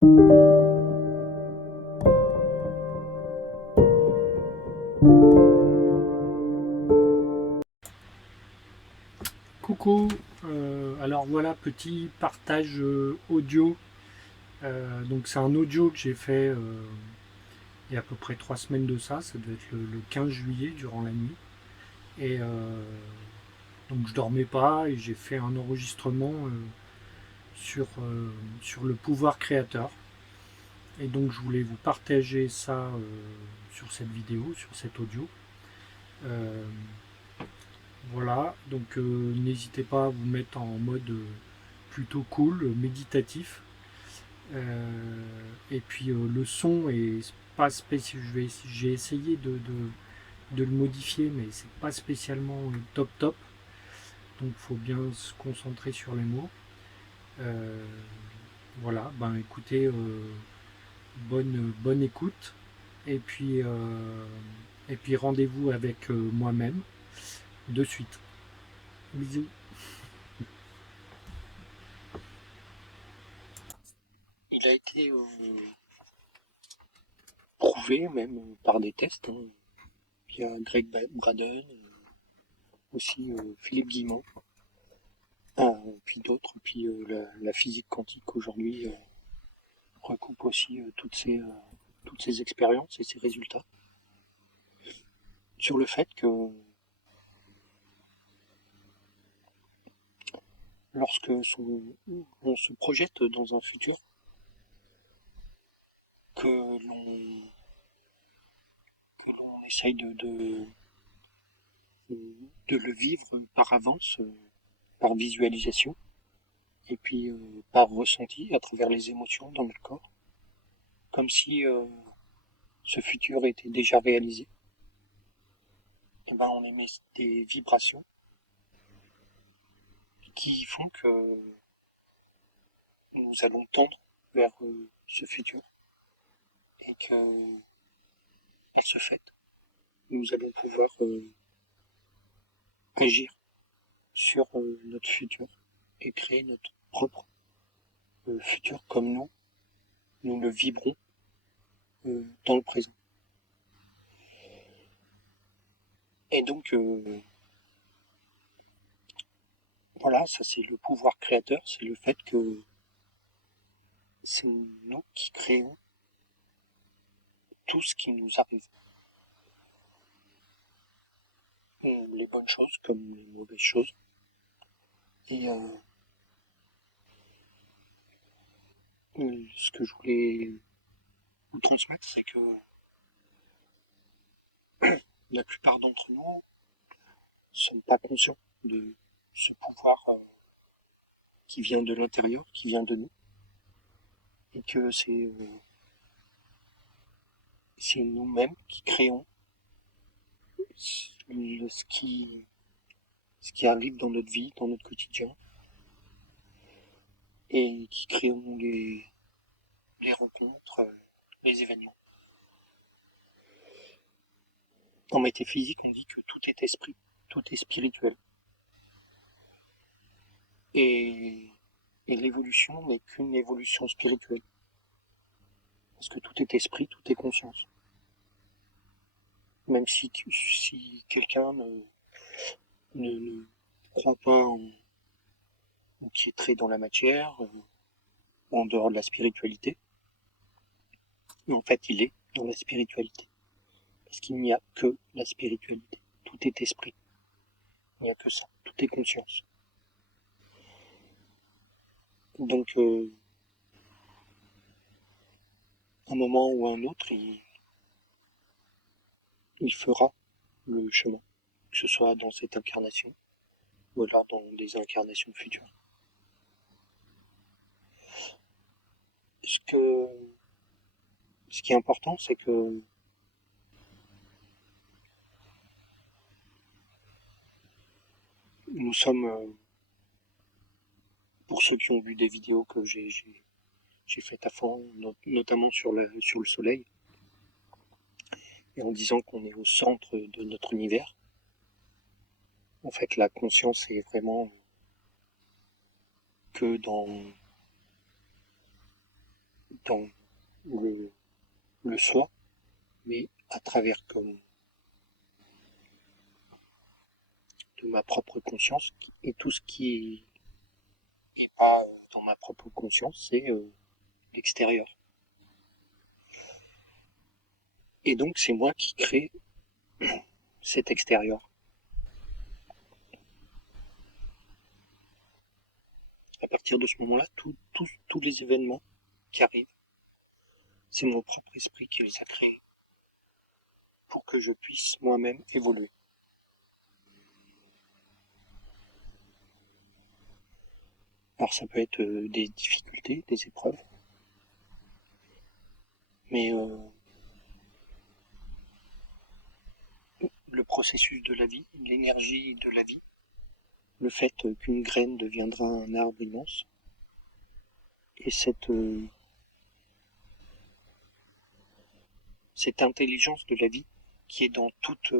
Coucou, alors voilà, petit partage audio. Donc c'est un audio que j'ai fait il y a à peu près 3 semaines de ça devait être le 15 juillet durant la nuit. Et donc je dormais pas et j'ai fait un enregistrement sur le pouvoir créateur. Et donc je voulais vous partager ça sur cette vidéo, sur cet audio. Euh, voilà, donc n'hésitez pas à vous mettre en mode plutôt cool, méditatif. Et puis le son est pas spécial. J'ai essayé de le modifier, mais c'est pas spécialement top top. Donc il faut bien se concentrer sur les mots. Euh, voilà, ben écoutez, bonne écoute. Et puis rendez-vous avec moi-même de suite. Bisous. Il a été prouvé même par des tests. Hein. Il y a Greg Braden, aussi Philippe Guimont, puis d'autres. Puis la physique quantique aujourd'hui recoupe aussi toutes ces expériences et ces résultats sur le fait que lorsque on se projette dans un futur, que l'on que l'on essaye de le vivre par avance, par visualisation, et puis par ressenti à travers les émotions dans notre corps, comme si ce futur était déjà réalisé, et ben on émet des vibrations qui font que nous allons tendre vers ce futur et que par ce fait, nous allons pouvoir agir sur notre futur et créer notre propre futur comme nous le vibrons dans le présent. Et donc, voilà, ça c'est le pouvoir créateur, c'est le fait que c'est nous qui créons tout ce qui nous arrive. Les bonnes choses comme les mauvaises choses. Et ce que je voulais vous transmettre, c'est que la plupart d'entre nous ne sont pas conscients de ce pouvoir qui vient de l'intérieur, qui vient de nous, et que c'est nous-mêmes qui créons ce qui arrive dans notre vie, dans notre quotidien, et qui créons les rencontres, les événements. En métaphysique, on dit que tout est esprit, tout est spirituel. Et, et l'évolution n'est qu'une évolution spirituelle. Parce que tout est esprit, tout est conscience. Même si quelqu'un ne croit pas ou qui est très dans la matière, ou en dehors de la spiritualité, mais en fait il est dans la spiritualité. Parce qu'il n'y a que la spiritualité. Tout est esprit. Il n'y a que ça. Tout est conscience. Donc, un moment ou un autre, il fera le chemin. Que ce soit dans cette incarnation, ou alors dans des incarnations futures. Ce qui est important, c'est que nous sommes, pour ceux qui ont vu des vidéos que j'ai faites avant, notamment sur le soleil, et en disant qu'on est au centre de notre univers, en fait la conscience est vraiment que dans le soi, mais à travers comme de ma propre conscience, et tout ce qui est pas dans ma propre conscience, c'est l'extérieur. Et donc c'est moi qui crée cet extérieur. À partir de ce moment-là, tous les événements qui arrivent, c'est mon propre esprit qui les a créés pour que je puisse moi-même évoluer. Alors ça peut être des difficultés, des épreuves, mais le processus de la vie, l'énergie de la vie, le fait qu'une graine deviendra un arbre immense, et cette intelligence de la vie qui est dans toute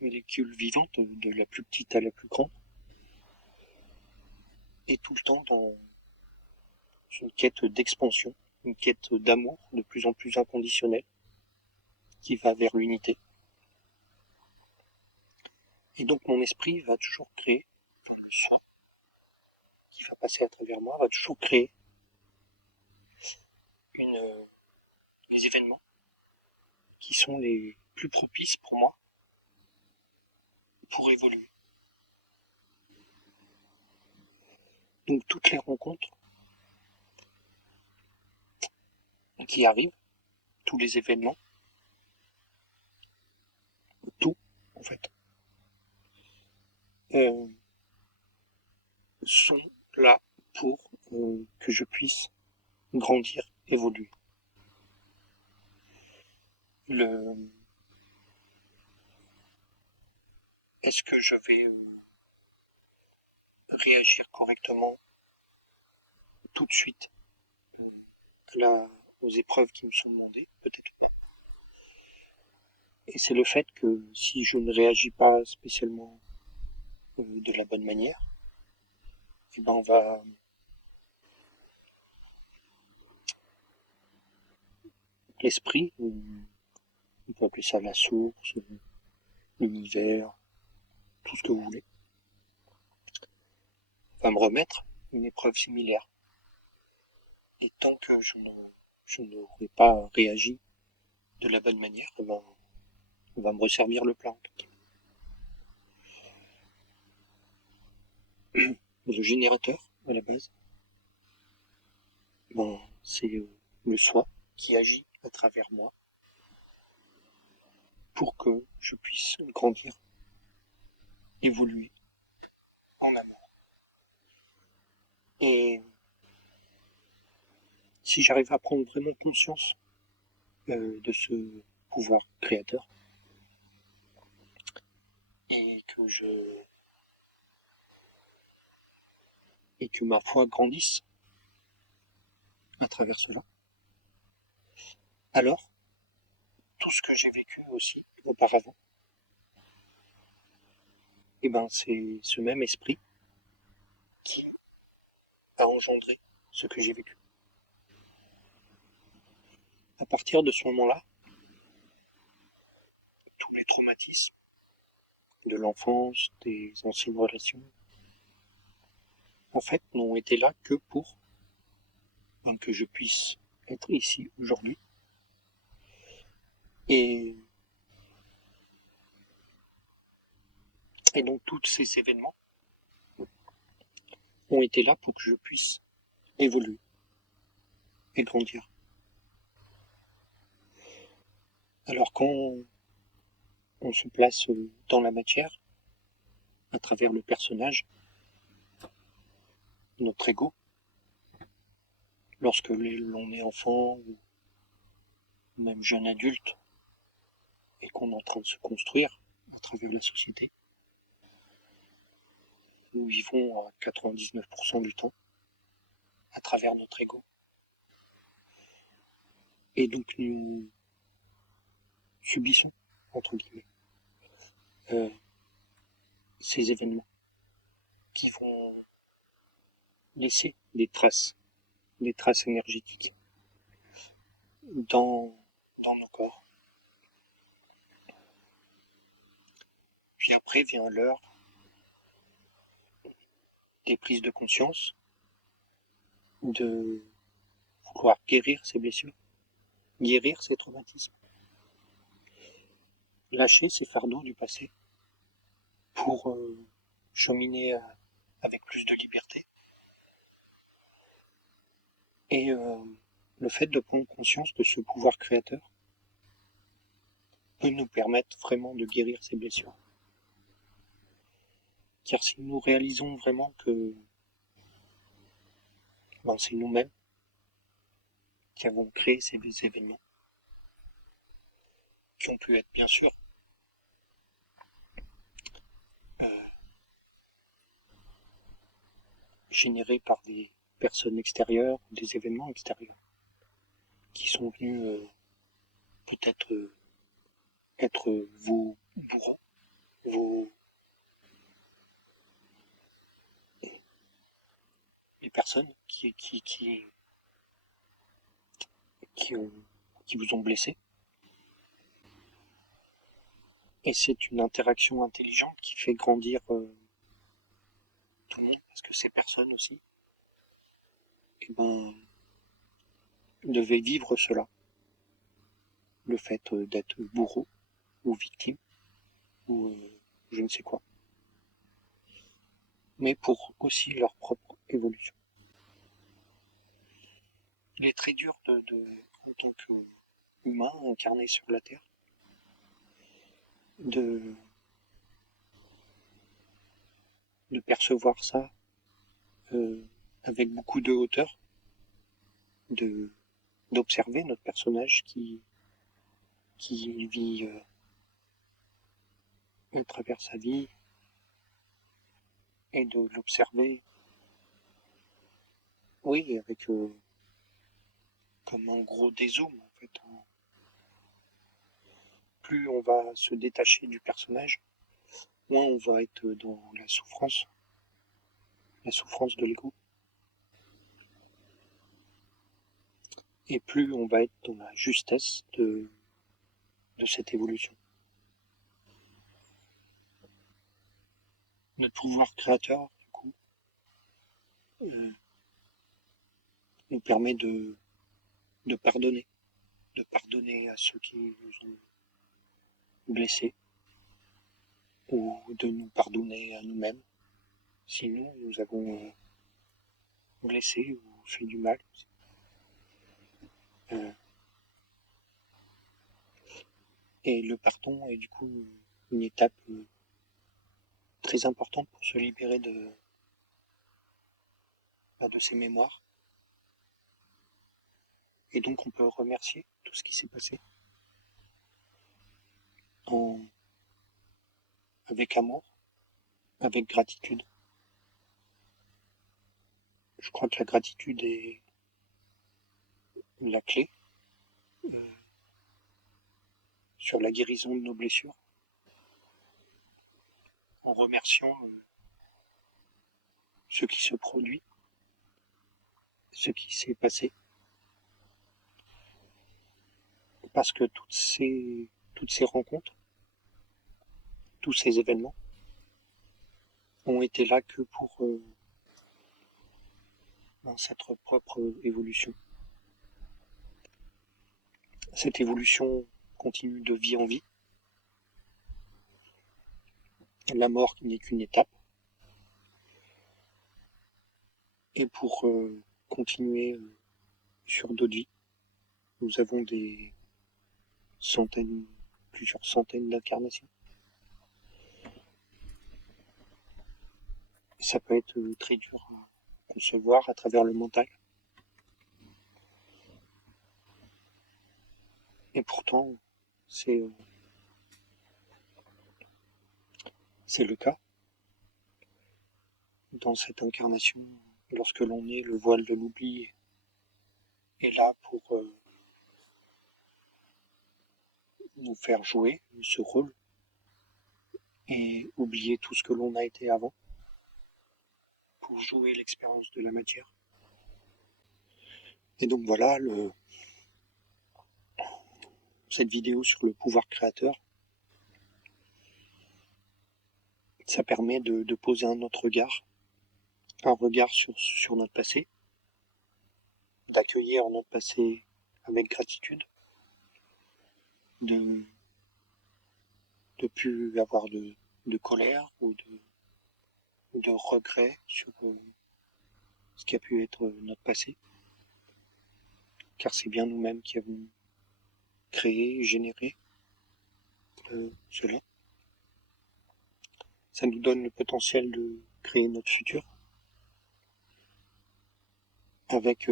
molécule vivante, de la plus petite à la plus grande, et tout le temps dans une quête d'expansion, une quête d'amour de plus en plus inconditionnelle, qui va vers l'unité. Et donc mon esprit va toujours créer, enfin le soi, qui va passer à travers moi, va toujours créer les événements qui sont les plus propices pour moi pour évoluer. Donc toutes les rencontres qui arrivent, tous les événements, tout en fait, sont là pour que je puisse grandir, évoluer. Est-ce que je vais réagir correctement tout de suite aux épreuves qui me sont demandées? Peut-être pas. Et c'est le fait que si je ne réagis pas spécialement de la bonne manière, et ben l'esprit, on peut appeler ça la source, l'univers, tout ce que vous voulez, va me remettre une épreuve similaire. Et tant que je n'aurai pas réagi de la bonne manière, eh ben, on va me resservir le plat. Le générateur, à la base, ben, c'est le soi qui agit à travers moi pour que je puisse grandir, évoluer en amour. Et si j'arrive à prendre vraiment conscience de ce pouvoir créateur et que ma foi grandisse à travers cela, alors tout ce que j'ai vécu aussi auparavant, et ben c'est ce même esprit qui a engendré ce que j'ai vécu. À partir de ce moment-là, tous les traumatismes de l'enfance, des anciennes relations, en fait, n'ont été là que pour que je puisse être ici aujourd'hui. Et donc tous ces événements ont été là pour que je puisse évoluer et grandir. Alors quand on se place dans la matière, à travers le personnage, notre ego, lorsque l'on est enfant ou même jeune adulte et qu'on est en train de se construire à travers la société, nous vivons à 99% du temps à travers notre ego. Et donc nous subissons, entre guillemets, ces événements qui vont laisser des traces des traces énergétiques dans nos corps. Puis après vient l'heure des prises de conscience, de vouloir guérir ces blessures, guérir ces traumatismes, lâcher ces fardeaux du passé pour cheminer avec plus de liberté. Et le fait de prendre conscience de ce pouvoir créateur peut nous permettre vraiment de guérir ces blessures. Car si nous réalisons vraiment que c'est nous-mêmes qui avons créé ces événements, qui ont pu être bien sûr générés par des personnes extérieures, des événements extérieurs, qui sont venus peut-être être vos bourreaux, les personnes qui vous ont blessé. Et c'est une interaction intelligente qui fait grandir tout le monde, parce que ces personnes aussi devaient vivre cela, le fait d'être bourreau ou victime ou je ne sais quoi, mais pour aussi leur propre évolution. Il est très dur en tant qu'humain incarné sur la Terre, de percevoir ça avec beaucoup de hauteur, d'observer notre personnage qui vit à travers sa vie, et de l'observer, oui, avec comme un gros dézoom en fait. Plus on va se détacher du personnage, moins on va être dans la souffrance de l'ego, et plus on va être dans la justesse de cette évolution. Notre pouvoir créateur, du coup, nous permet de pardonner à ceux qui nous ont blessés, ou de nous pardonner à nous-mêmes si nous avons blessé ou fait du mal. Et le pardon est du coup une étape très importante pour se libérer de ces mémoires. Et donc on peut remercier tout ce qui s'est passé avec amour, avec gratitude. Je crois que la gratitude est la clé sur la guérison de nos blessures, en remerciant ce qui se produit, ce qui s'est passé. Parce que toutes ces rencontres, tous ces événements ont été là que pour cette propre évolution. Cette évolution continue de vie en vie. La mort n'est qu'une étape. Et pour continuer sur d'autres vies, nous avons plusieurs centaines d'incarnations. Et ça peut être très dur à concevoir à travers le mental. Et pourtant, c'est le cas. Dans cette incarnation, lorsque l'on est, le voile de l'oubli est là pour nous faire jouer ce rôle et oublier tout ce que l'on a été avant, pour jouer l'expérience de la matière. Et donc voilà, cette vidéo sur le pouvoir créateur, ça permet de poser un autre regard, un regard sur notre passé, d'accueillir notre passé avec gratitude, de plus avoir de colère ou de regret sur ce qui a pu être notre passé, car c'est bien nous-mêmes qui avons créé, généré cela. Ça nous donne le potentiel de créer notre futur avec,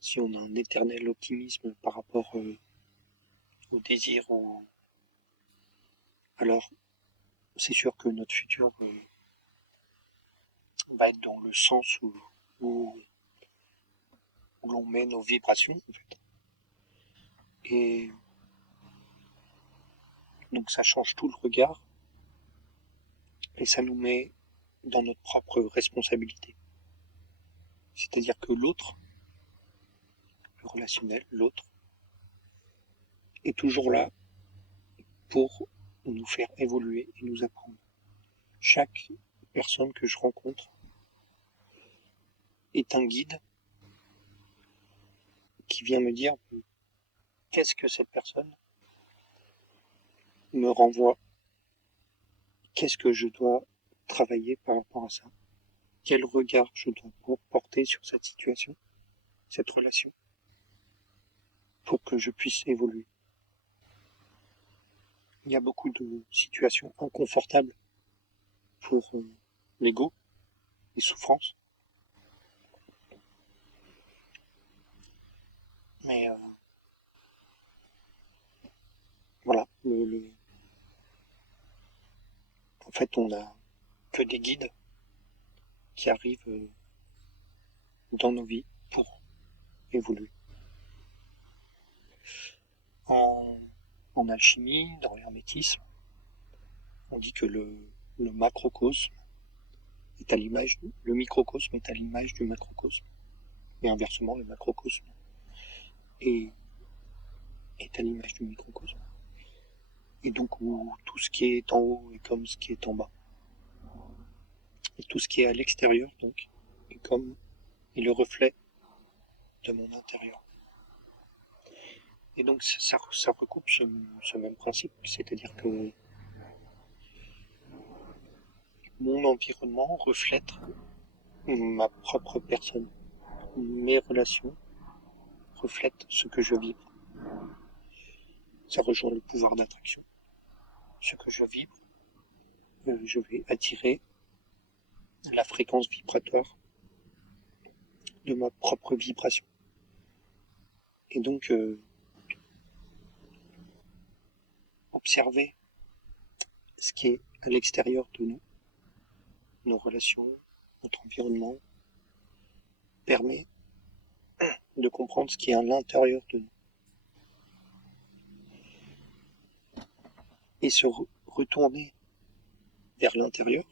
si on a un éternel optimisme par rapport au désir, alors c'est sûr que notre futur va être dans le sens où l'on met nos vibrations en fait. Et donc ça change tout le regard et ça nous met dans notre propre responsabilité. C'est-à-dire que l'autre, le relationnel, l'autre, est toujours là pour nous faire évoluer et nous apprendre. Chaque personne que je rencontre est un guide qui vient me dire qu'est-ce que cette personne me renvoie, qu'est-ce que je dois travailler par rapport à ça, quel regard je dois porter sur cette situation, cette relation, pour que je puisse évoluer. Il y a beaucoup de situations inconfortables pour l'ego, les souffrances, mais voilà, en fait on n'a que des guides qui arrivent dans nos vies pour évoluer. En alchimie, dans l'hermétisme, on dit que le macrocosme est à l'image, le microcosme est à l'image du macrocosme, et inversement, le macrocosme est à l'image du microcosme. Et donc, où tout ce qui est en haut est comme ce qui est en bas. Et tout ce qui est à l'extérieur, donc, est le reflet de mon intérieur. Et donc, ça recoupe ce même principe, c'est-à-dire que mon environnement reflète ma propre personne. Mes relations reflètent ce que je vibre. Ça rejoint le pouvoir d'attraction. Ce que je vibre, je vais attirer la fréquence vibratoire de ma propre vibration. Et donc, observer ce qui est à l'extérieur de nous, nos relations, notre environnement, permet de comprendre ce qui est à l'intérieur de nous. Et se retourner vers l'intérieur,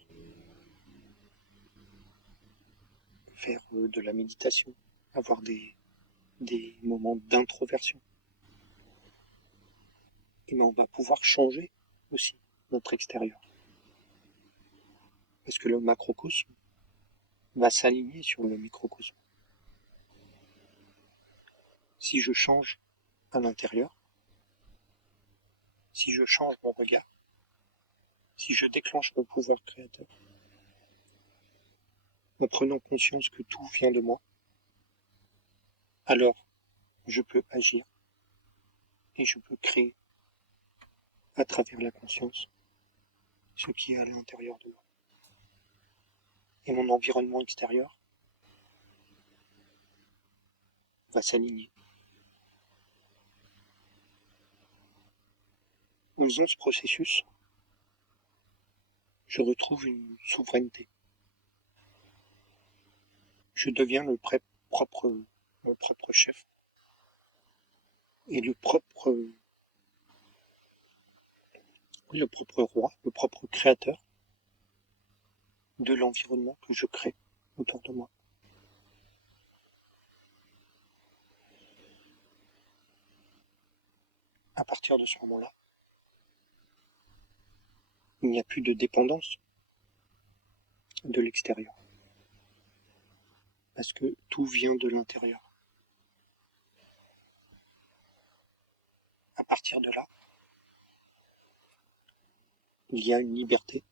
faire de la méditation, avoir des moments d'introversion. Et bien on va pouvoir changer aussi notre extérieur. Parce que le macrocosme va s'aligner sur le microcosme. Si je change à l'intérieur, si je change mon regard, si je déclenche mon pouvoir créateur, en prenant conscience que tout vient de moi, alors je peux agir et je peux créer à travers la conscience ce qui est à l'intérieur de moi. Et mon environnement extérieur va s'aligner. En faisant ce processus, je retrouve une souveraineté. Je deviens mon propre chef et le propre roi, le propre créateur de l'environnement que je crée autour de moi. à partir de ce moment-là, il n'y a plus de dépendance de l'extérieur. Parce que tout vient de l'intérieur. À partir de là, il y a une liberté,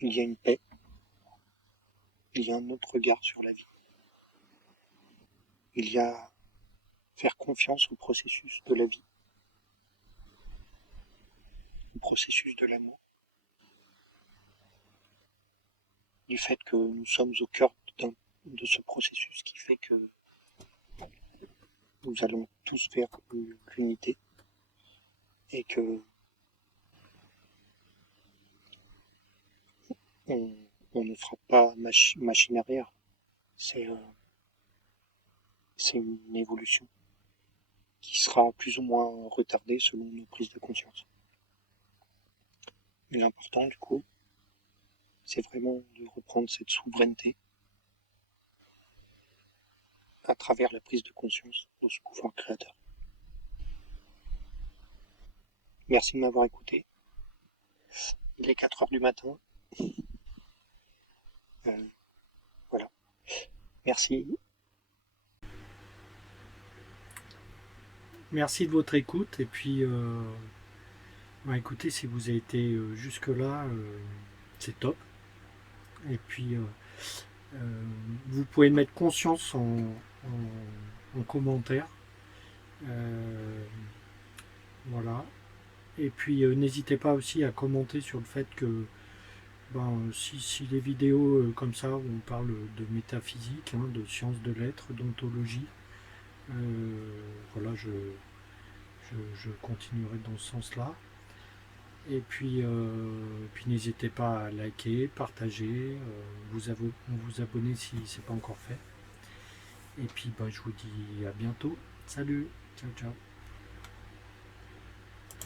il y a une paix, il y a un autre regard sur la vie. Il y a faire confiance au processus de la vie, au processus de l'amour, du fait que nous sommes au cœur de ce processus qui fait que nous allons tous vers l'unité et que on ne fera pas machine arrière. C'est une évolution qui sera plus ou moins retardée selon nos prises de conscience. Mais l'important, du coup, c'est vraiment de reprendre cette souveraineté à travers la prise de conscience de ce pouvoir créateur. Merci de m'avoir écouté. Il est 4 heures du matin. Voilà. Merci. Merci de votre écoute. Et puis, écoutez, si vous avez été jusque-là, c'est top. Et puis, vous pouvez mettre conscience en commentaire. Voilà. Et puis, n'hésitez pas aussi à commenter sur le fait que si les vidéos comme ça, où on parle de métaphysique, hein, de sciences de l'être, d'ontologie, voilà, je continuerai dans ce sens-là. Et puis n'hésitez pas à liker, partager, vous abonner si ce n'est pas encore fait. Et puis je vous dis à bientôt. Salut, ciao ciao.